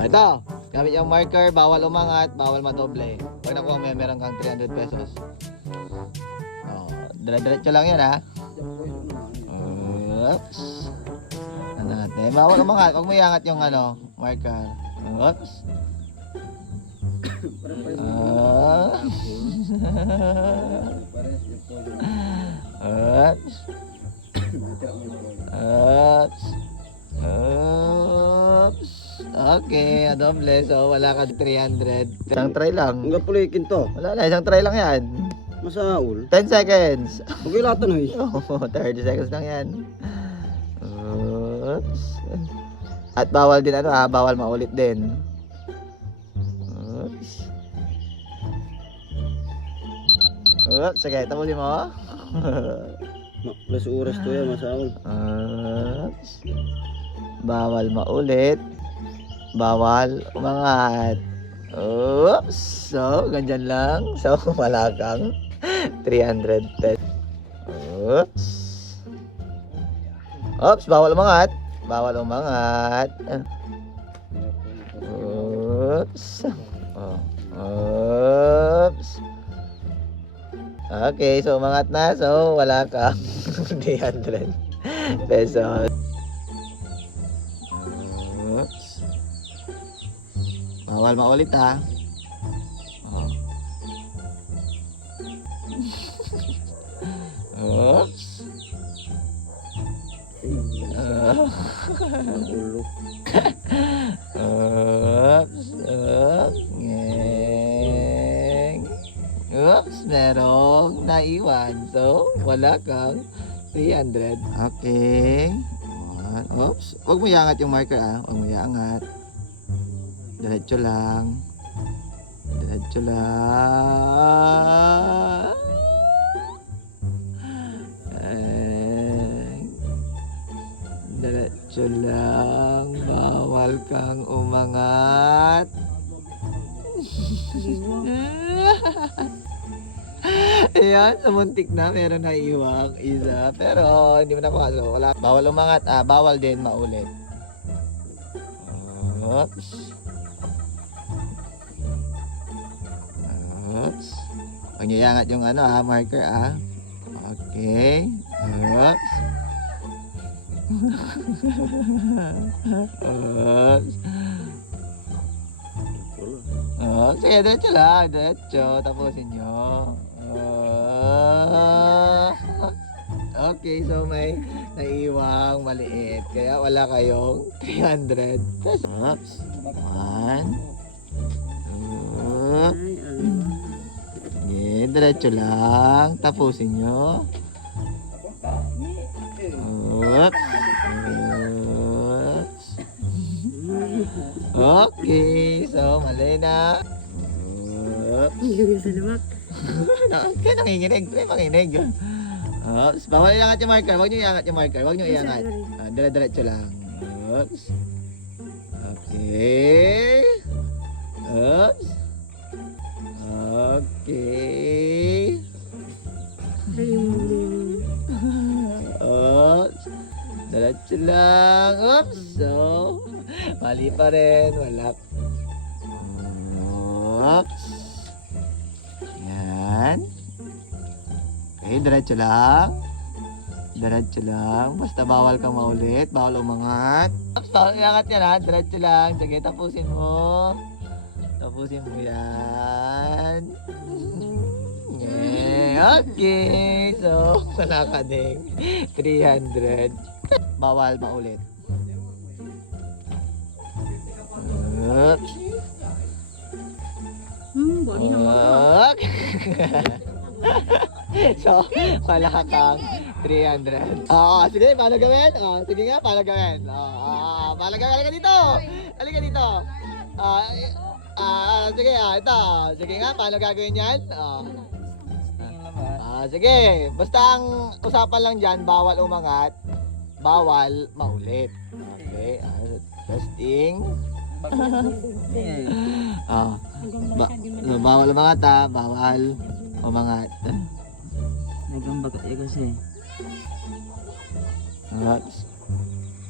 Ito, gamit yung marker, bawal umangat, bawal madoble. Pag nakuha mo yan, meron kang 300 pesos. Oh, dire-diretso lang yan ha. Oops. Ano natin? Bawal umangat, huwag mo iangat yung ano, marker. Oops. Oops. Oops. Oops. Okay, doble. So, wala ka 300. Isang try lang. Ang gapulikin to. Wala na, isang try lang yan. Masaul. 10 seconds. Okay lahat na eh. Oh, 30 seconds lang yan. Oops. At bawal din ano bawal maulit din. Oops. Oops, sige, tapusin mo. Plus oras to yan, Masaul. Oops. Bawal maulit. Bawal umangat. Oops. So, ganyan lang. So, wala kang 300 pesos. Oops. Oops, bawal umangat. Bawal umangat. Oops. Oh. Oops. Okay, so umangat na. So, wala kang 300 pesos. Oops. Bawal maulit ha. Oh. Oops. Ulo. Oops. Oops. Ngeng. Oops. Merong naiwan. So, wala kang 300. Okay. Oops. Huwag mo iangat yung marker ah. Huwag mo iangat. Diretso lang. Diretso lang. Diretso lang. Bawal kang umangat. Ayan, sumuntik na. Meron na iwang isa. Pero hindi mo nakuha. So, wala. Bawal umangat. Bawal din maulit. Oops. Oops. Huwag niyo iangat yung ano marker Okay. Oops. Oops. Oh, sige, diretso lang. Diretso. Tapusin nyo. Okay, so may naiwang maliit. Kaya wala kayong 300 pesos. Oops. 1. Oops. Okay, diretso lang. Tapusin nyo. Oops. Oops. Okay, so mali na. Oops. Kaya nanginginig. Kaya makinig. Oops. Bawal iangat yung marker. Huwag nyo iangat yung marker. Huwag nyo iangat. Dire-diretso lang. Oops. Okay. Oops. Okay. Oops. Diretso lang. Oops. So, mali pa rin. Wala. Oops. Yan. Okay, diretso lang. Diretso lang. Basta bawal kang maulit. Bawal umangat. Oops, bawal iangat yan ha. Diretso lang. Sige, tapusin mo. Tapusin mo yan. Yeah, okay. So, wala ka ding 300. Bawal maulit. Oops. Body naman. So, wala kang 300. Sige, paano gawin? Sige nga, paano gawin? Paano gawin? Halika dito! Halika dito! Sige, ito. Sige nga, paano gagawin yan? Sige, basta ang usapan lang dyan, bawal umangat, bawal maulit. Okay, testing. Bawal umangat bawal umangat. Nagambag kayo kasi.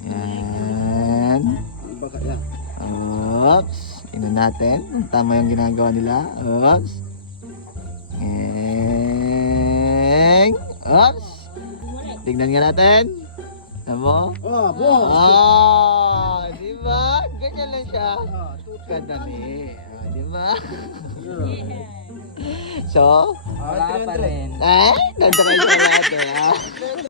Yan. Baka yan. Oops. Tingnan natin kung tama yung ginagawa nila. Oops. Oops. Tignan nga natin. Tama? Ah, boss! Ah, di ba? Ganyan lang siya. Kadali. Di ba? So, Wala pa rin. nagtry siya natin.